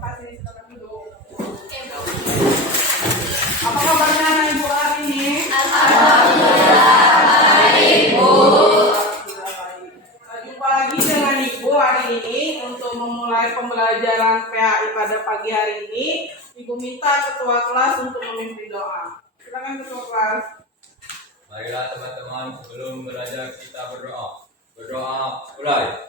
Kasih silakan dulu. Apa kabarnya anak ibu hari ini? Alhamdulillah baik, Bu. Jumpa lagi dengan ibu hari ini untuk memulai pembelajaran PAI pada pagi hari ini. Ibu minta ketua kelas untuk memimpin doa. Silakan ketua kelas. Marilah teman-teman, sebelum belajar kita berdoa. Berdoa mulai.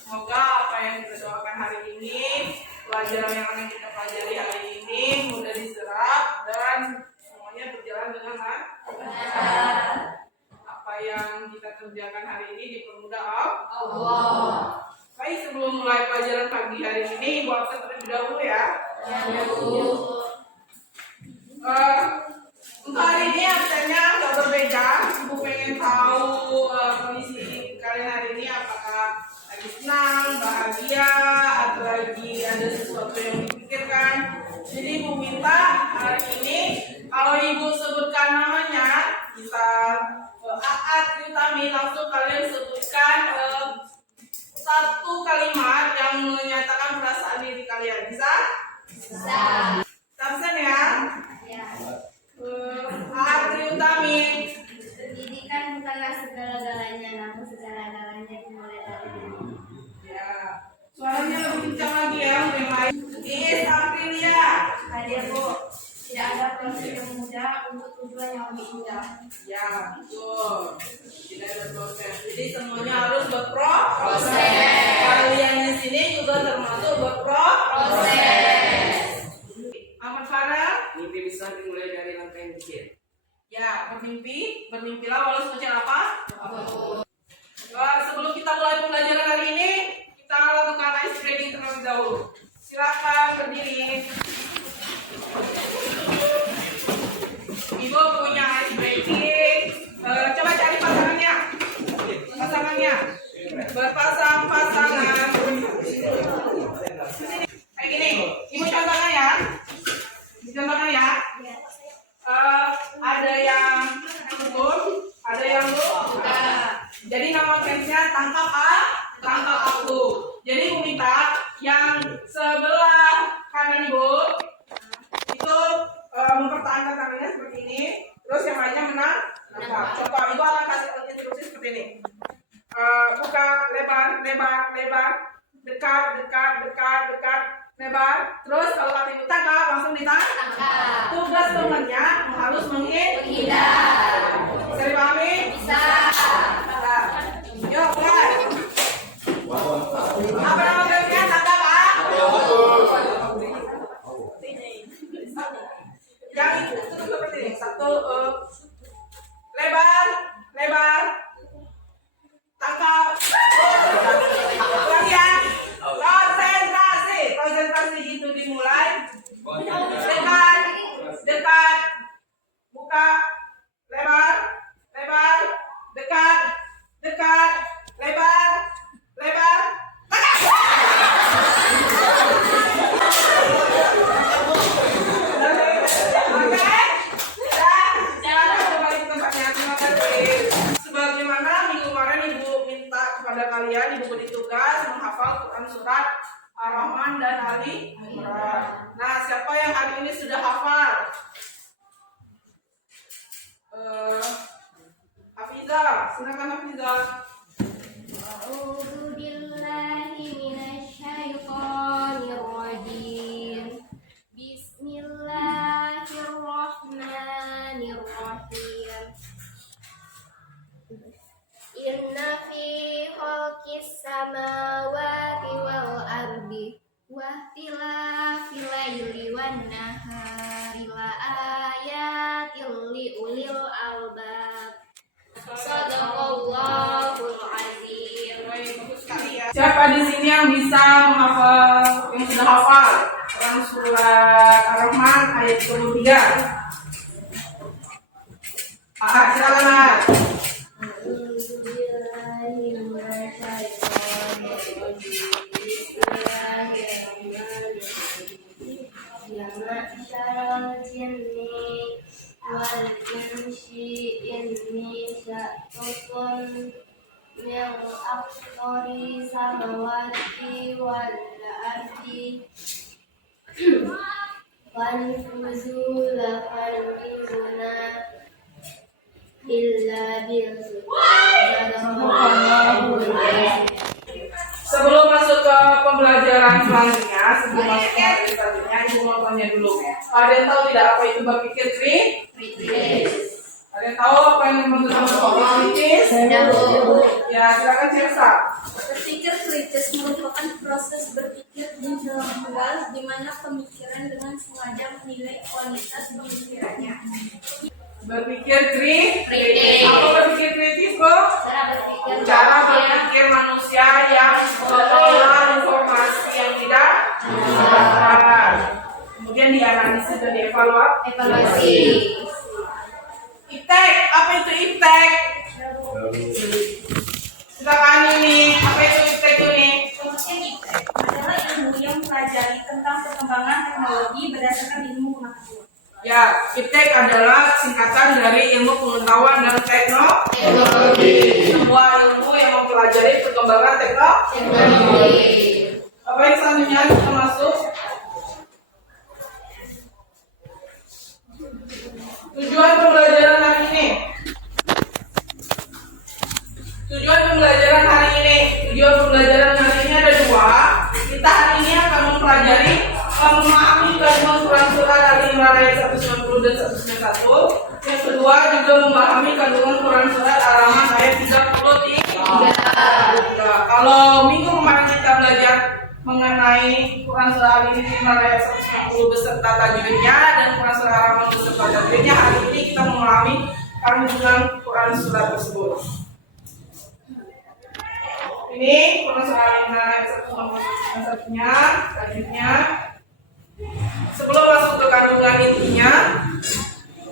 Semoga apa yang kita doakan hari ini, pelajaran yang akan kita pelajari hari ini mudah diserap dan semuanya berjalan dengan lancar. Apa yang kita kerjakan hari ini dipermudah Allah. Baik, sebelum mulai pelajaran pagi hari ini, Ibu absen terlebih dahulu ya. Untuk hari ini absennya agak berbeda. Ibu pengen tahu kondisi kalian hari ini, apakah lagi senang, bahagia, atau lagi ada sesuatu yang dipikirkan. Jadi Ibu minta hari ini kalau Ibu sebutkan namanya, bisa Aat Utami, langsung kalian sebutkan satu kalimat yang menyatakan perasaan diri kalian. Bisa? Bisa. Absen ya? Ya. Aat Utami. Pendidikan bukanlah segala-galanya, namun segala-galanya dimulai dari diri. Ya. Suaranya lebih kencang lagi ya, lebih baik. Is Aprilia. Hadir, Bu. Tidak ada proses yang mudah untuk tujuan yang lebih indah. Ya, betul. Tidak ada proses. Jadi semuanya harus berproses. Kalian di sini juga termasuk berproses. Ahmad Farah. Mimpi besar dimulai dari langkah yang kecil. Ya, bermimpilah walau sekecil apa? Sebelum kita mulai pembelajaran hari ini, kita lakukan ice breaking terlebih dahulu. Silakan berdiri. Ibu punya ice breaking. Coba cari pasangannya. Berpasang-pasangan. Kayak gini. Ibu contohnya ya. Ada yang betul, ada yang bukan. Jadi nama fansnya tangkap aku. Jadi Ibu minta yang sebelah kanan Ibu itu mempertahankan tangannya seperti ini. Terus yang lainnya menangkap. Contoh Ibu akan kasih instruksi seperti ini. Buka lebar, dekat, lebar. Terus kalau kata Ibu tangkap, langsung ditangkap. Tugas temannya harus menghindar. Bisa dipahami? Bisa. Yuk, mulai. Apa nama gamenya? Tangkap, Pak? Yang itu seperti ini. Satu, lebar, tangkap. Ulangi ya. Konsentrasi itu dimulai. Dekat, buka, lebar, dekat, lebar, Oke? Jangan kembali ke tempatnya. Terima kasih. Sebagaimana minggu kemarin Ibu minta kepada kalian, Ibu beri tugas menghafal Quran surat Ar-Rahman dan Ali Imran. Nah, siapa yang hari ini sudah hafal? Hafizah, silakan Hafizah. A'udzu billahi minasyaitonir rajim. Bismillahirrahmanirrahim. Inna fi khalqis samawati wal ardi wa ikhtilafil laili wan nahari la ayatil li ulil albab. Sadaqallahu Siapa di sini yang bisa menghafal, yang sudah hafal Quran surat Ar-Rahman ayat 33? Silakan Ahad. Ya ma'syaral jinni wal insi inni sya'tun min aqtari samawati wal ardi fanfuzu la fanfuzuna illa Sebelum masuk ke pembelajaran selanjutnya, sebelum masuk ke materi selanjutnya, Ibu mau tanya dulu. Ada yang tahu tidak apa itu berpikir kritis? Ada yang tahu apa yang dimaksud dengan berpikir kritis? Ya, silakan Cirsa. Berpikir kritis merupakan proses berpikir intelektual di mana pemikiran dengan sengaja menilai kualitas pemikirannya. Berpikir Kritis. Apa berpikir kritis, Bu? Cara berpikir manusia yang mengolah informasi yang tidak benar. Kemudian dianalisis dan dievaluasi. Iptek, apa itu iptek? Silakan ini, apa itu iptek ini? Iptek adalah ilmu yang mempelajari tentang perkembangan teknologi berdasarkan ilmu pengetahuan. Ya, iptek adalah singkatan dari ilmu pengetahuan dan teknologi. Sebuah ilmu yang mempelajari perkembangan teknologi. Apa yang selanjutnya kita masuk? Tujuan pembelajaran hari ini. Tujuan pembelajaran hari ini ada dua. Kita hari ini akan mempelajari memahami kandungan Quran surat Al-Imran ayat 190 dan 191. Yang kedua juga memahami kandungan Quran surat Ar-Rahman ayat 33. Kalau minggu kemarin kita belajar mengenai Quran surah Al-Imran ayat 190 beserta tajwidnya dan Quran surah Ar-Rahman beserta tajwidnya, hari ini kita memahami kandungan Quran surat tersebut. Ini Quran surah Al-Imran ayat 191-nya, tajwidnya. Sebelum masuk ke kandungan intinya,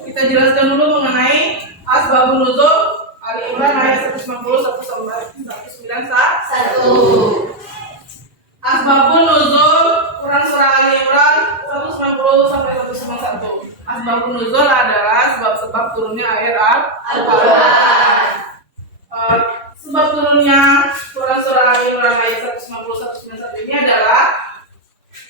kita jelaskan dulu mengenai asbabun nuzul Al-Imran ayat 190 191. Asbabun nuzul Quran surah Al-Imran 190 sampai 191. Asbabun nuzul adalah sebab-sebab turunnya ayat Al-Quran. Sebab turunnya Quran surah Al-Imran ayat 190 191 ini adalah,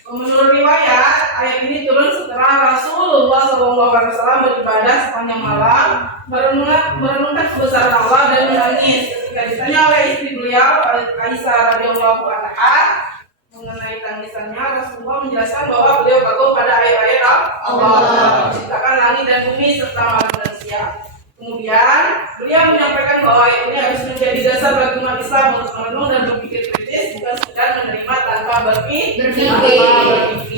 menurut riwayat, ayat ini turun setelah Rasulullah SAW beribadah sepanjang malam, merenungkan kebesaran Allah dan menangis. Ketika ditanya oleh istri beliau, Aisyah radhiyallahu anha, mengenai tangisannya, Rasulullah menjelaskan bahwa beliau kagum pada ayat-ayat Allah, menciptakan langit dan bumi serta malam dan siang. Kemudian beliau menyampaikan bahwa ayat ini harus menjadi dasar bagi umat Islam untuk merenung dan berpikir kritis, bukan sekedar menerima tanpa berpikir.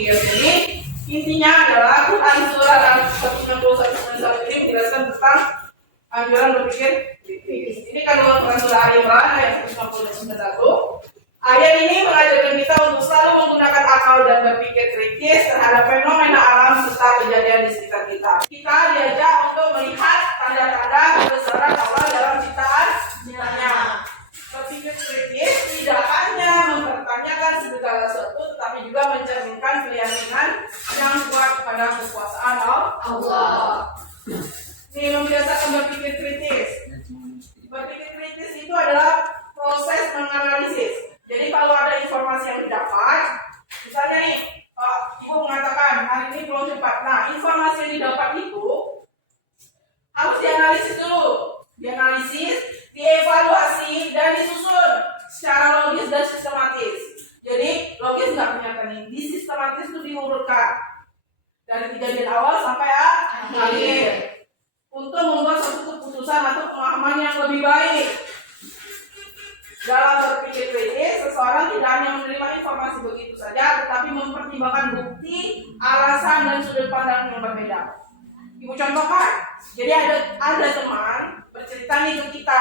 Jadi intinya adalah Quran surah 191 ini menjelaskan tentang anjuran berpikir kritis. Ini kandungan Quran surah Al-Imran ayat 191. Ayat ini mengajarkan kita untuk selalu menggunakan akal dan berpikir kritis terhadap fenomena alam serta kejadian di sekitar kita. Kita diajak untuk melihat tanda-tanda kebesaran Allah dalam ciptaan-Nya. Berpikir kritis tidak hanya mempertanyakan segala sesuatu, tetapi juga mencerminkan keyakinan yang kuat pada kekuasaan Allah. Ini membiasakan berpikir kritis. Berpikir kritis itu adalah proses menganalisis. Jadi kalau ada informasi yang didapat, misalnya nih, Ibu mengatakan hari ini pulau cepat. Nah, informasi yang didapat itu harus dianalisis dulu, dievaluasi dan disusun secara logis dan sistematis. Jadi logis nggak ternyata nih, di sistematis itu diurutkan dari kejadian awal sampai akhir untuk membuat suatu keputusan atau pemahaman yang lebih baik. Dalam berpikir kritis, seseorang tidak hanya menerima informasi begitu saja, tetapi mempertimbangkan bukti, alasan, dan sudut pandang yang berbeda. Ibu contohkan, jadi ada teman bercerita nih ke kita,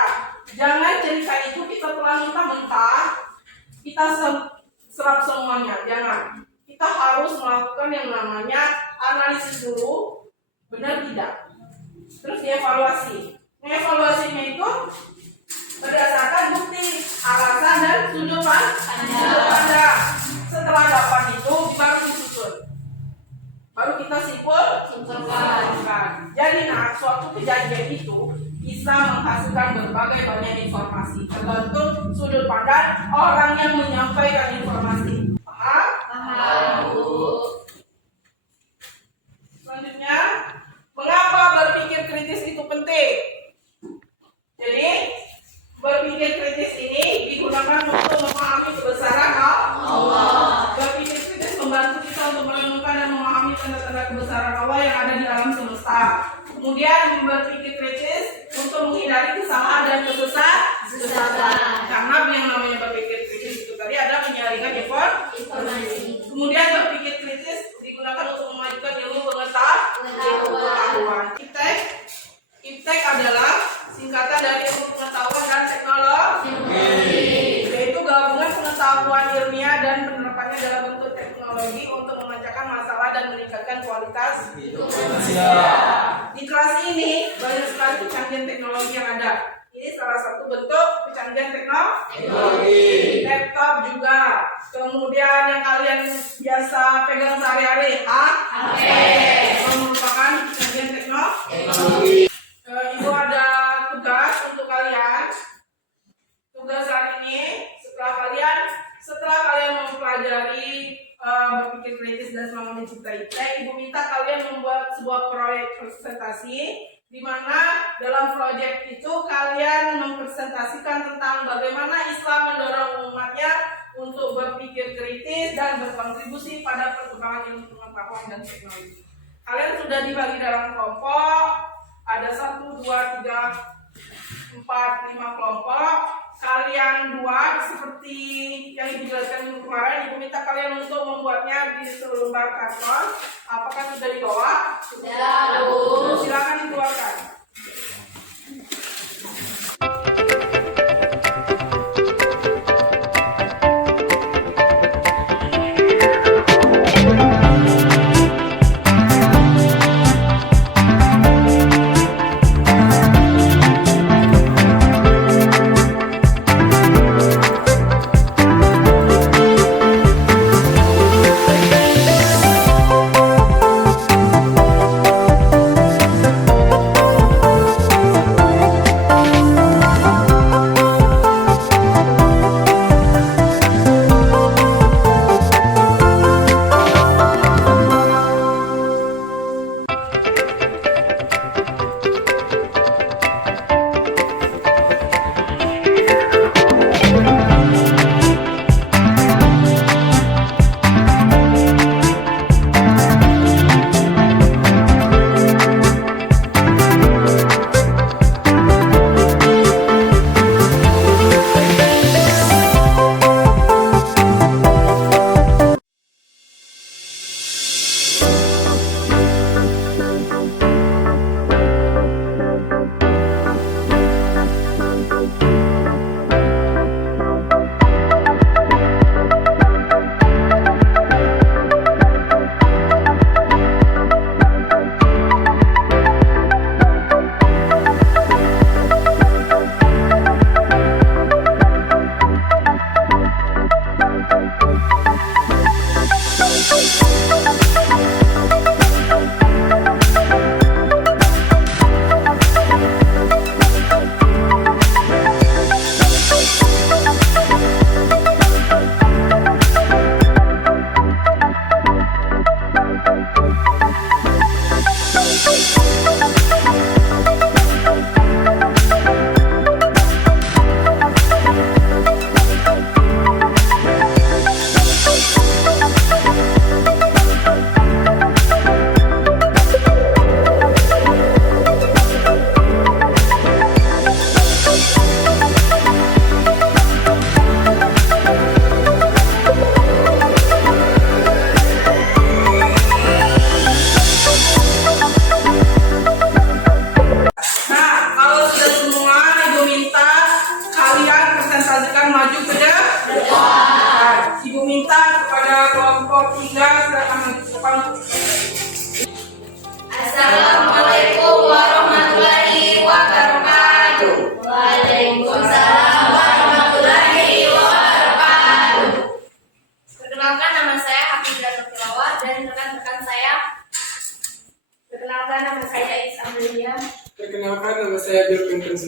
jangan cerita itu kita telah mentah-mentah, kita serap semuanya, jangan. Kita harus melakukan yang namanya analisis dulu, benar tidak? Terus dievaluasi. Mengevaluasinya itu berdasarkan bukti, alasan dan sudut pandang. Setelah dapat itu baru disusun, baru kita simpulkan. Jadi suatu kejadian itu bisa menghasilkan berbagai banyak informasi tergantung sudut pandang orang yang menyampaikan informasi. Paham? Selanjutnya, mengapa berpikir kritis itu penting? Jadi, berpikir kritis ini digunakan untuk memahami kebesaran Allah. Berpikir kritis membantu kita untuk menemukan dan memahami tanda-tanda kebesaran Allah yang ada di alam semesta. Kemudian berpikir kritis untuk menghindari kesalahan dan kesesatan. Karena yang namanya berpikir kritis itu tadi ada penyaringan informasi. Kemudian berpikir kritis digunakan untuk memajukan ilmu pengetahuan. IPTEK adalah singkatan dari ilmu pengetahuan dan teknologi, yaitu gabungan pengetahuan ilmiah dan penerapannya dalam bentuk teknologi untuk memecahkan masalah dan meningkatkan kualitas hidup manusia. Di kelas ini banyak sekali kecanggihan teknologi yang ada. Ini salah satu bentuk kecanggihan teknologi. Laptop juga. Kemudian yang kalian biasa pegang sehari-hari, HP, merupakan kecanggihan teknologi. Itu ada tugas untuk kalian. Tugas hari ini setelah kalian mempelajari berpikir kritis dan semangat mencintai IPTEK, Ibu minta kalian membuat sebuah proyek presentasi di mana dalam proyek itu kalian mempresentasikan tentang bagaimana Islam mendorong umatnya untuk berpikir kritis dan berkontribusi pada perkembangan ilmu pengetahuan dan teknologi. Kalian sudah dibagi dalam kelompok. Ada 1, 2, 3, 4, 5 kelompok. Kalian buat seperti yang dijelaskan kemarin. Ibu minta kalian untuk membuatnya di selembar karton. Apakah sudah dibawa? Sudah. Silakan dikeluarkan.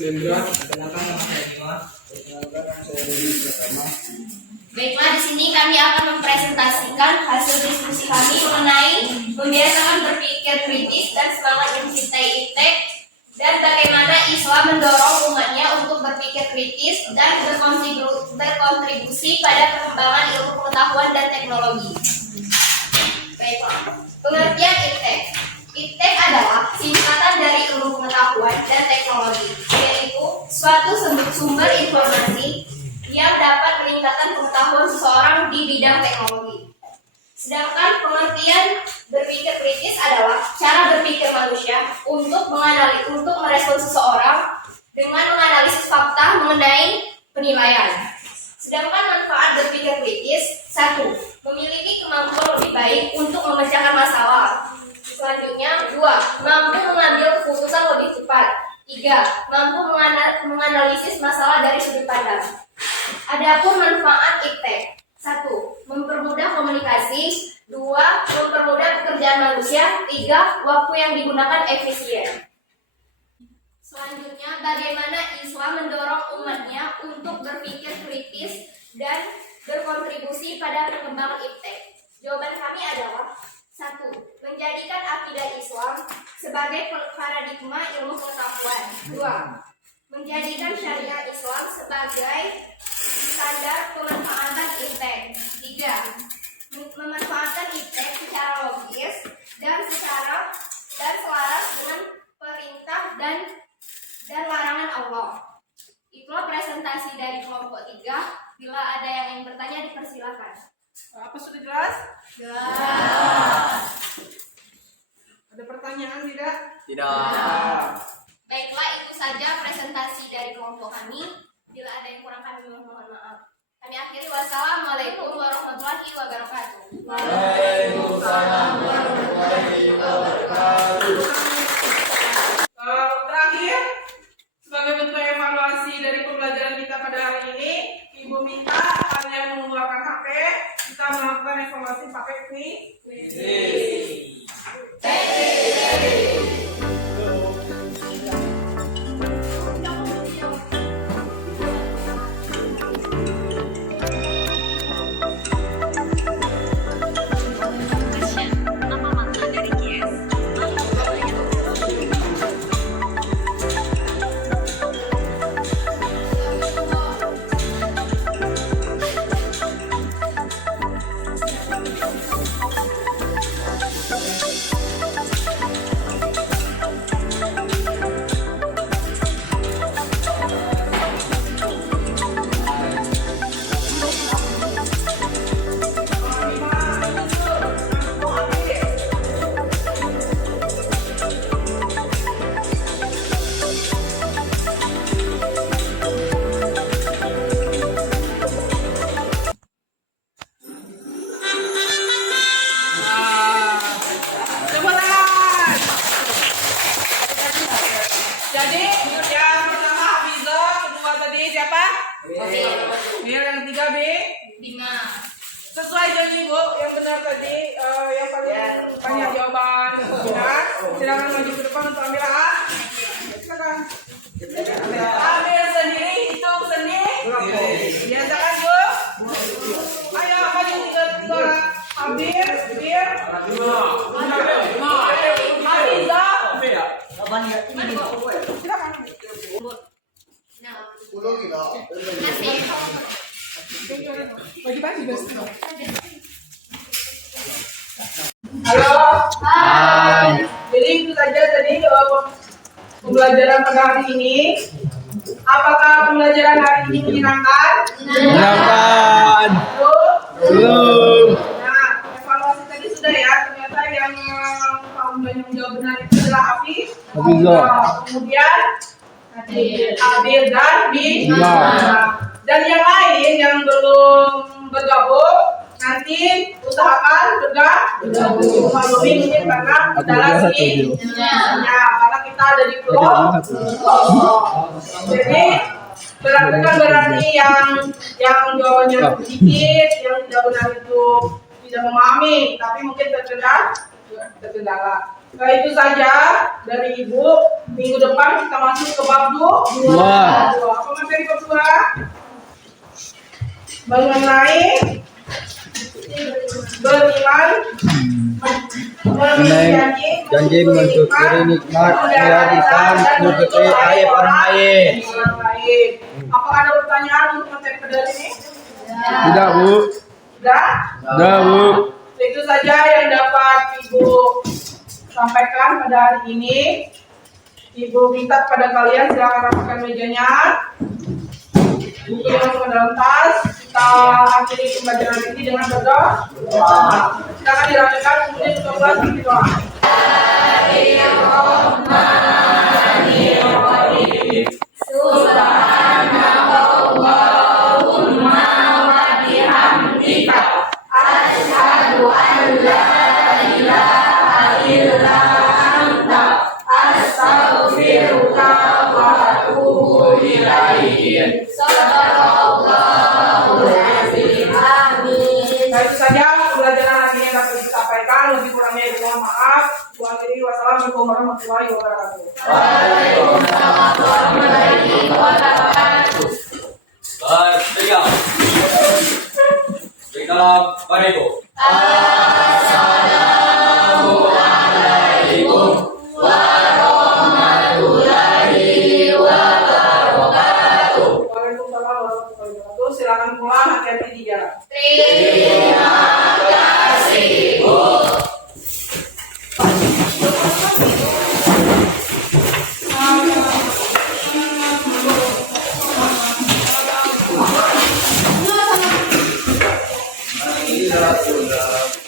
Sulendra. Perkenalkan nama saya Dimas. Perkenalkan nama saya Rudi Pratama. Baiklah, di sini kami akan mempresentasikan hasil diskusi kami mengenai membiasakan berpikir kritis dan semangat mencintai iptek, dan bagaimana Islam mendorong umatnya untuk berpikir kritis dan berkontribusi pada perkembangan ilmu pengetahuan dan teknologi. Baiklah, pengertian iptek. Iptek adalah singkatan dari ilmu pengetahuan dan teknologi, yaitu suatu sumber informasi yang dapat meningkatkan pengetahuan seseorang di bidang teknologi. Sedangkan pengertian berpikir kritis adalah cara berpikir manusia untuk merespon seseorang dengan menganalisis fakta mengenai penilaian. Sedangkan manfaat berpikir kritis: 1. Memiliki kemampuan lebih baik untuk memecahkan masalah. Selanjutnya, 2. Mampu mengambil keputusan lebih cepat. 3. Mampu menganalisis masalah dari sudut pandang. Adapun manfaat iptek: 1. Mempermudah komunikasi. 2. Mempermudah pekerjaan manusia. 3. Waktu yang digunakan efisien. Selanjutnya, bagaimana Islam mendorong umatnya untuk berpikir kritis dan berkontribusi pada perkembangan iptek? Jawaban kami adalah: 1. Menjadikan akidah Islam sebagai paradigma ilmu pengetahuan. 2. Menjadikan syariah Islam sebagai standar pemanfaatan iptek. 3. Memanfaatkan iptek secara logis dan selaras dengan perintah dan larangan Allah. Itulah presentasi dari kelompok 3. Bila ada yang ingin bertanya, dipersilakan. Apa sudah jelas? Jelas. Ada pertanyaan tidak? Tidak. Baiklah, itu saja presentasi dari kelompok kami. Bila ada yang kurang, kami mohon maaf. Kami akhiri. Wassalamualaikum warahmatullahi wabarakatuh. Waalaikumsalam warahmatullahi wabarakatuh. Terakhir, sebagai bentuk evaluasi dari pembelajaran kita pada hari ini, Ibu minta kalian mengeluarkan HP. Kita melakukan evaluasi pakai kuis. Jadi yang pertama Hafiza, kedua tadi siapa? Yang ketiga B. Bima. Sesuai janji Bu, yang benar tadi yang paling banyak jawaban benar. Silakan maju ke depan untuk ambil A. Silakan. Ambil sendiri, hitung sendiri. Biasakan Bu. Ayo maju tiga orang. Ambil, Bir. Hafiza. Silakan. Nah, Ulo gila. kasih. Bagi-bagi guys. Halo. Hai. Jadi itu saja tadi pembelajaran pada hari ini. Apakah pembelajaran hari ini menyenangkan? Menyenangkan. Belum. Nah, evaluasi tadi sudah ya. Ternyata yang banyak menjawab benar itu adalah Hafiz. Kemudian Adil dan Bima. Dan yang lain yang belum bergabung nanti usahakan bergabung. Melalui mungkin karena kita karena kita ada di blog. Jadi berarti yang jawabannya sedikit, yang tidak benar itu tidak memahami, tapi mungkin terkendala. Nah, itu saja dari Ibu. Minggu depan kita masuk ke bab 2. Dua. Apa materi bab 2? Mengenai beriman, Janji mensyukuri nikmat warisan mensyukuri aib orang lain. Apakah ada pertanyaan untuk materi pada hari ini? Tidak, Bu. Sudah? Tidak, Bu. Itu saja yang dapat Ibu sampaikan pada hari ini. Ibu minta pada kalian silakan rapatkan mejanya. Buku yang masuk ke dalam tas. Kita akhiri pembelajaran ini dengan berdoa. Silakan dirapikan, kemudian kita ulas di doa. Nah, itu saja pembelajaran hari ini yang dapat disampaikan. Lebih kurangnya Ibu mohon maaf. Ibu akhiri, wassalamualaikum warahmatullahi wabarakatuh. Baik, tiga. Salam, Ibu. Waalaikumsalam warahmatullahi wabarakatuh. Silakan pulang, hati-hati di jalan. Terima kasih, Bu. Iya, sudah.